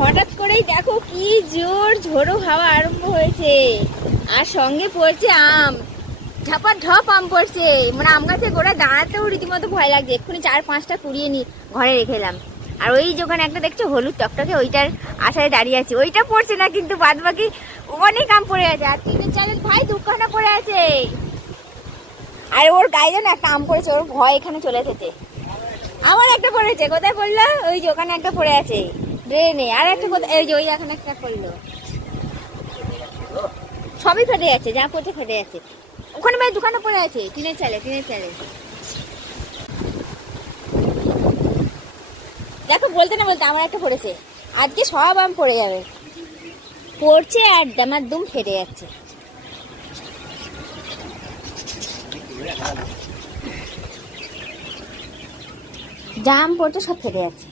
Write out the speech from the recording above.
হঠাৎ করেই দেখো কি জোর ঝোড়ো হাওয়া আরম্ভ হয়েছে, আর সঙ্গে পড়ছে আম, ঝাপা ঝপ আম পড়ছে। মানে আম গাছে গোড়া দাঁড়াতেও রীতিমতো ভয় লাগছে। এক্ষুনি 4-5টা কুড়িয়ে নি ঘরে রেখে এলাম। আর ওই যেখানে একটা দেখছো হলুদ টকটকে, ওইটার আশায় দাঁড়িয়ে আছি। ওইটা পড়ছে না, কিন্তু বাদ বাকি অনেক আম পড়ে আছে। আর 3-4 ভাই দুখানা পড়ে আছে। আর ওর গায়ে যেন একটা আম পড়েছে, ওর ভয় এখানে চলে এসেছে। আমার একটা পড়েছে, কোথায় পড়লো? ওই যে ওখানে একটা পড়ে আছে ড্রেনে। আর একটা কোথায়, ওই যে ওই এখানে একটা পড়লো। সবই ফেটে যাচ্ছে, যা পড়ছে ফেটে যাচ্ছে। ওখানে ভাই দোকানে পড়ে আছে, টিনের চালে। দেখো বলতে না বলতে আমার একটা পড়েছে। আজকে সব আম পড়ে যাবে, পড়ছে আর দামার দুম ফেটে যাচ্ছে। জাম পড়ছে, সব ফেটে যাচ্ছে।